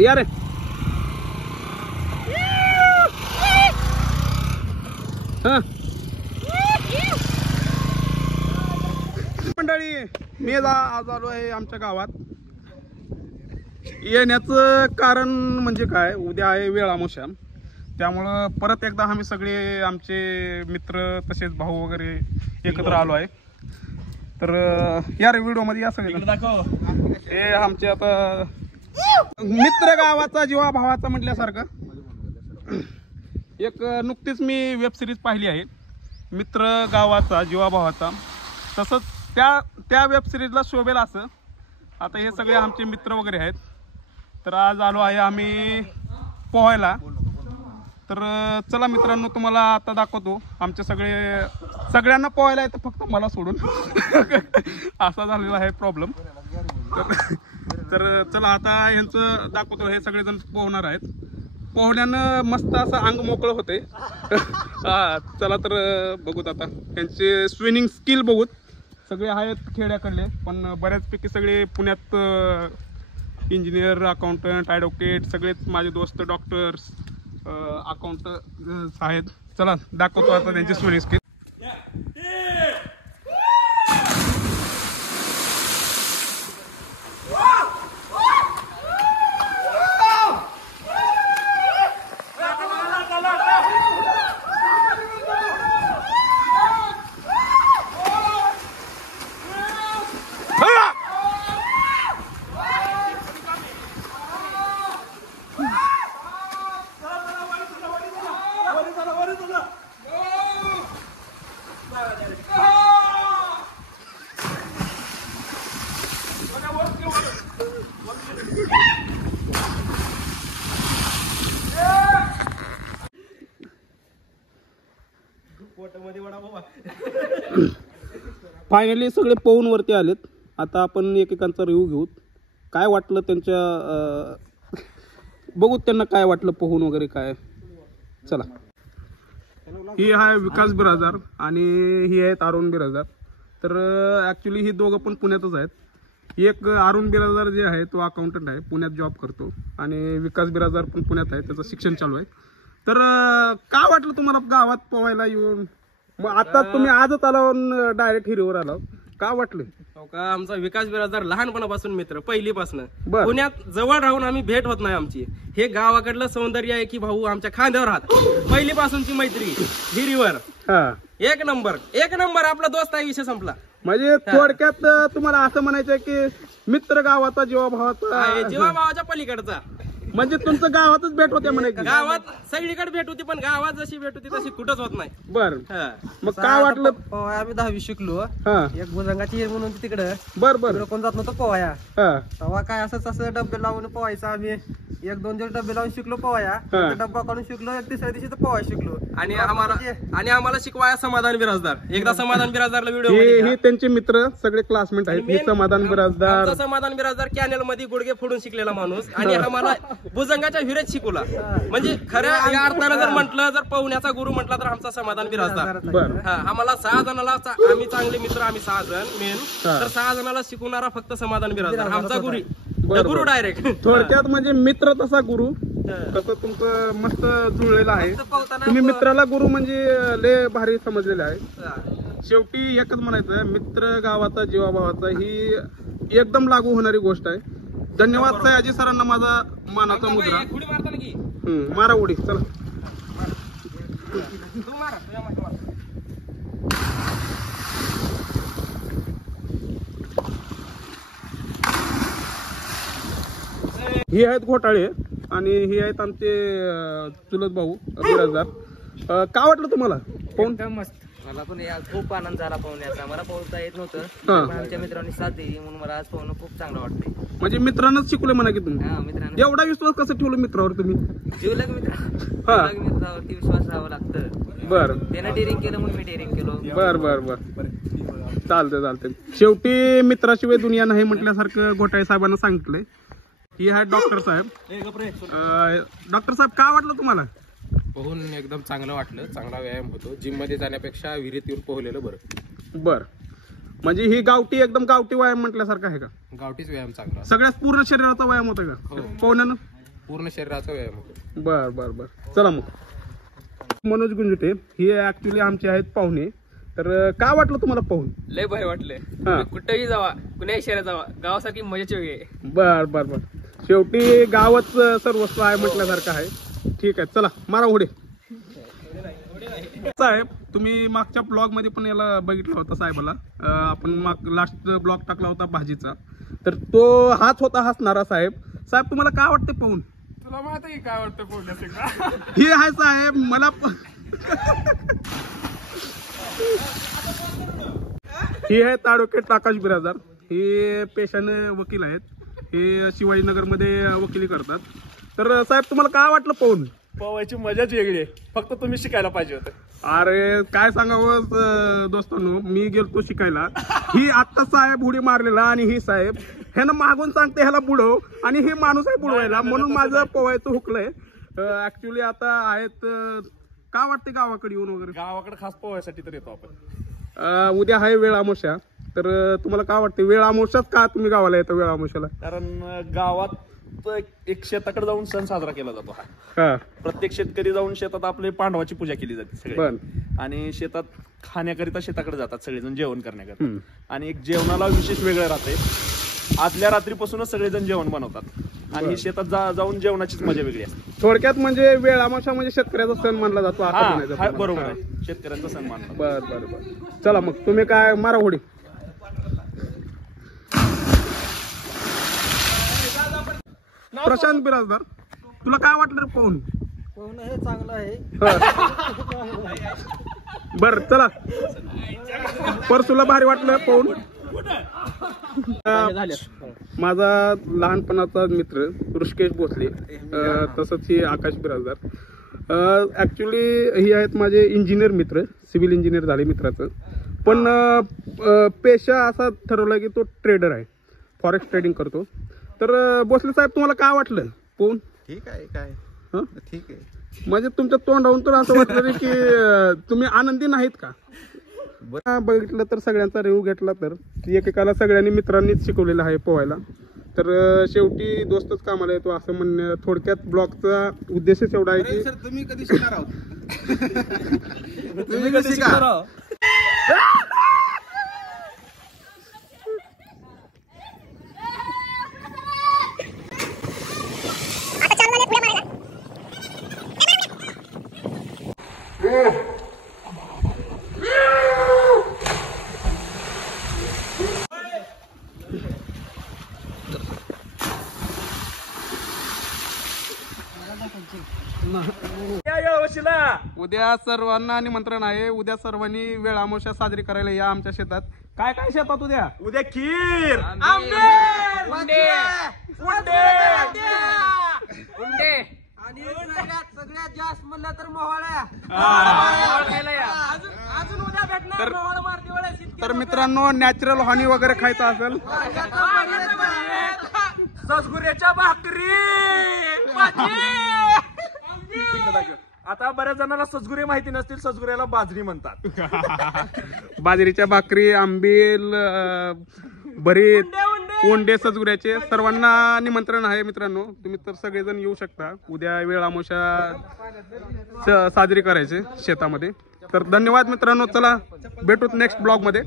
या रे हा मंडळी, मी आज आलो आहे आमच्या गावात. येण्याचं कारण म्हणजे काय, उद्या आहे वेळामोशा, त्यामुळं परत एकदा आम्ही सगळे आमचे मित्र तसेच भाऊ वगैरे एकत्र आलो आहे. तर या रे व्हिडिओ मध्ये या सगळे दाखव. हे आमचे आता मित्र गावाचा जीवा भावाचा म्हटल्यासारखं एक नुकतीच मी वेब सिरीज पाहिली आहे, मित्र गावाचा जीवा भावाचा. तसंच त्या वेब सिरीजला शोभेल असं आता हे सगळे आमचे मित्र वगैरे आहेत. तर आज आलो आहे आम्ही पोहायला. तर चला मित्रांनो, तुम्हाला आता दाखवतो. आमचे सगळ्यांना पोहायला येतं, फक्त मला सोडून असा झालेला आहे प्रॉब्लेम. तर चला आता यांचं दाखवतो. हे सगळेजण पोहणार आहेत. पोहण्यानं मस्त असं अंग मोकळं होते. चला तर बघूत आता त्यांचे स्विमिंग स्किल बघूत. सगळे आहेत खेड्याकडले, पण बऱ्याचपैकी सगळे पुण्यात इंजिनियर, अकाउंटंट, ॲडव्होकेट सगळेच माझे दोस्त डॉक्टर्स, अकाउंटंट आहेत. चला दाखवतो आता त्यांचे स्विमिंग स्किल. फायनली सगळे पोहून वरती आलेत. आता आपण एकेकांचा रिव्ह्यू घेऊ. काय वाटलं त्यांच्या, बघू त्यांना काय वाटलं पोहून वगैरे काय. चला. ही आहे विकास बिराजदार आणि ही आहेत अरुण बिराजदार. तर ॲक्च्युली ही दोघं पण पुण्यातच आहेत. एक अरुण बिराजदार जे आहे तो अकाउंटंट आहे, पुण्यात जॉब करतो, आणि विकास बिराजदार पण पुण्यात आहे, त्याचं शिक्षण चालू आहे. तर काय वाटलं तुम्हाला गावात पोहायला येऊन? मग आता तुम्ही आजच आला डायरेक्ट हिरीवर आला, काय वाटलं? का आमचा विकास बिराजदार लहानपणापासून मित्र, पहिलीपासून पुण्यात जवळ राहून आम्ही भेट होत नाही आमची. हे गावाकडलं सौंदर्य आहे की भाऊ आमच्या खांद्यावर हात. पहिलीपासूनची मैत्री हिरीवर एक नंबर आपला दोस्त आहे, विषय संपला. म्हणजे थोडक्यात तुम्हाला असं म्हणायचं की मित्र गावाचा जीवा भावाचा, जीवा भावाच्या पलीकडचा. म्हणजे तुमचं गावातच भेट होते म्हणायचं. गावात सगळीकडे भेट होती, पण गावात जशी भेट होती तशी कुठंच होत नाही. बर, मग काय वाटलं? आम्ही 10वी शिकलो. एक भुजंगाची म्हणून तिकडे बर कोण जात नव्हतं पोहाया. तेव्हा काय असं डबे लावून पोहायचं. आम्ही 1-2 दिवस डबे लावून शिकलो पोहाया. डब्बा काढून शिकलो. तिसऱ्या दिवशी तर पोहाय शिकलो. आणि आम्हाला शिकवाया समाधान बिराजदार. एकदा समाधान बिराजदारला व्हिडिओ, हे त्यांचे मित्र सगळे क्लासमेट आहेत. हे समाधान बिराजदार, समाधान बिराजदार कॅनेल मध्ये गुडघे फोडून शिकलेला माणूस, आणि आम्हाला भुजंगाच्या विहिरीत शिकवला. म्हणजे खऱ्या या अर्थानं जर म्हटलं, जर पोहण्याचा गुरु म्हटला तर आमचा समाधान बिराजदार. आम्हाला 6 जणाला, आम्ही चांगले मित्र, आम्ही 6 जण मेन, तर 6 जणाला शिकवणारा फक्त समाधान बिराजदार आमचा गुरु डायरेक्ट. थोडक्यात म्हणजे मित्र तसा गुरु. कसं तुमचं मस्त जुळलेलं आहे. तुम्ही मित्राला गुरु म्हणजे लय भारी समजलेलं आहे. शेवटी एकच म्हणायचं, मित्र गावाचा जीवा भावाचा ही एकदम लागू होणारी गोष्ट आहे. धन्यवाद सयाजी सरांना माझा मानाचा मुद्रा. मारा उडी. चला. ही आहेत घोटाळे आणि ही आहेत आमचे चुलत भाऊ बिराजदार. काय वाटलं तुम्हाला पोहून? मस्त. मला पण खूप आनंद झाला पोहण्याचा. मला पोहता येत नव्हतं, आमच्या मित्रांनी साथ दिली म्हणून मला आज पोहणं खूप चांगलं वाटतंय. म्हणजे मित्रांनंच शिकवलं म्हणा की तुम्ही. मित्रांनी एवढा विश्वास कसं ठेवला मित्रावर तुम्ही? जीवलग मित्रावरती विश्वास राहावा लागतं. बर, त्यानं डेअरिंग केलं म्हणून मी डेअरिंग केलो. बर चालतंय. शेवटी मित्राशिवाय दुनिया नाही म्हटल्यासारखं घोटाळे साहेबांना सांगितलंय. ही आहे डॉक्टर साहेब. डॉक्टर साहेब, काय वाटलं तुम्हाला? पोहून एकदम चांगलं वाटलं. चांगला व्यायाम होतो. जिम मध्ये जाण्यापेक्षा विहिरीत येऊन पोहलेलं बरं. बर, म्हणजे ही गावठी, एकदम गावठी व्यायाम म्हटल्यासारखं आहे का? गावठीच व्यायाम चांगला. सगळ्यात पूर्ण शरीराचा व्यायाम होता का पोहण्यानं? पूर्ण शरीराचा व्यायाम होतो. बर बर बर. चला मग मनोज गुंजटे हे ऍक्च्युली आमचे आहेत पाहुणे. तर काय वाटलं तुम्हाला पाहून? लय भारी वाटलंय. हा. कुठेही जावा, कुण्याही शहरात जावा, गावासारखी मजाची वेगळी आहे. बर बर बर. शेवटी गावच सर्वस्व आहे म्हटल्यासारखं आहे. ठीक आहे, चला मारा उडे. साहेब तुम्ही मागच्या ब्लॉग मध्ये पण याला बघितलं होतं साहेबाला. आपण लास्ट ब्लॉग टाकला होता भाजीचा. तर तो हाच होता हसणारा साहेब. साहेब तुम्हाला काय वाटतं पाहून? तुला माहित आहे काय वाटतं पोहण्याचं? हे आहे साहेब मला ही आहे ॲडव्होकेट आकाश बिराजदार. हे पेशाने वकील आहेत. हे शिवाजीनगर मध्ये वकिली करतात. तर साहेब तुम्हाला काय वाटलं पाहून? पोहायची मजाच वेगळी आहे. फक्त तुम्ही शिकायला पाहिजे होतं. अरे काय सांगावं दोस्तांनो, मी गेलतो शिकायला. ही आत्ता साहेब उडी मारलेला आणि ही साहेब ह्यानं मागून सांगते ह्याला बुडव आणि हे माणूस आहे बुडवायला. म्हणून माझं पोहायचं हुकलंय. ऍक्च्युली आता आहेत. काय वाटते गावाकडे येऊन वगैरे? गावाकडे खास पोहायसाठी तर येतो आपण. उद्या आहे वेळ अमावस्या. तर तुम्हाला काय वाटते वेळ अमावस्याच का तुम्ही गावाला येता वेळ अमावस्याला? कारण गावात एक शेताकडे जाऊन सण साजरा केला जातो हा. हा प्रत्येक शेतकरी जाऊन शेतात आपले पांडवाची पूजा केली जाते सगळे. बर. आणि शेतात खाण्याकरिता शेताकडे जातात सगळेजण जेवण करण्याकरिता. आणि एक जेवणाला विशेष वेगळं राहते. आदल्या रात्रीपासूनच सगळेजण जेवण बनवतात आणि शेतात जाऊन जेवणाचीच मजा वेगळी असते. थोडक्यात म्हणजे वेळ अमावस्या म्हणजे शेतकऱ्याचा सण मानला जातो असं म्हणायचं हा, तुम्हाला. बरोबर हा. आहे. शेतकऱ्यांचा सण मानला. बर बर बर. चला मग तुम्ही काय मारा होडी. प्रशांत बिराजदार तुला काय वाटलं रे पाहून? पोहणं हे चांगलं आहे. बर चला. परसूला भारी वाटलं पाहून. माझा लहानपणाचा मित्र ऋषिकेश भोसले, तसंच ही आकाश बिराजदार. ऍक्च्युली ही आहेत माझे इंजिनियर मित्र. सिव्हिल इंजिनियर झाले मित्राचं. पण पेशा असा ठरवला की तो ट्रेडर आहे. फॉरेक्स ट्रेडिंग करतो. तर भोसले साहेब तुम्हाला काय वाटलं पाहून? ठीक आहे. काय हं? ठीक आहे. म्हणजे तुमच्या तोंडावरून तर असं वाटलं की तुम्ही आनंदी नाहीत का? बघितलं तर सगळ्यांचा रिव्ह्यू घेतला तर एकेकाला सगळ्यांनी मित्रांनीच शिकवलेलं आहे पोहायला. तर शेवटी दोस्तच कामाला येतो असं म्हणणं. थोडक्यात ब्लॉगचा उद्देशच एवढा आहे की तुम्ही कधी शिकणार आहोत? तुम्ही कधी शिका? उद्या सर्वांना निमंत्रण आहे. उद्या सर्वांनी वेळ अमावस्या साजरी करायला या आमच्या शेतात. काय काय शेतात उद्या? उद्या खीर, आणि सगळ्यात जास्त म्हणलं तर मोहळ्या. अजून उद्या भेटणार मोहोळ मारती वेळेस. तर मित्रांनो नॅचरल हॉनी वगैरे खायचं असेल ससगुऱ्याच्या भाकरी. आता बऱ्याच जणांना ससगुरे माहिती नसतील. ससगुऱ्याला बाजरी म्हणतात. बाजरीच्या भाकरी, आंबील, भरीत, ओंडे सजगुऱ्याचे सर्वांना निमंत्रण आहे मित्रांनो. तुम्ही तर सगळेजण येऊ शकता. उद्या वेळ अमावस्या साजरी करायचे शेतामध्ये. तर धन्यवाद मित्रांनो. चला भेटूत नेक्स्ट ब्लॉग मध्ये.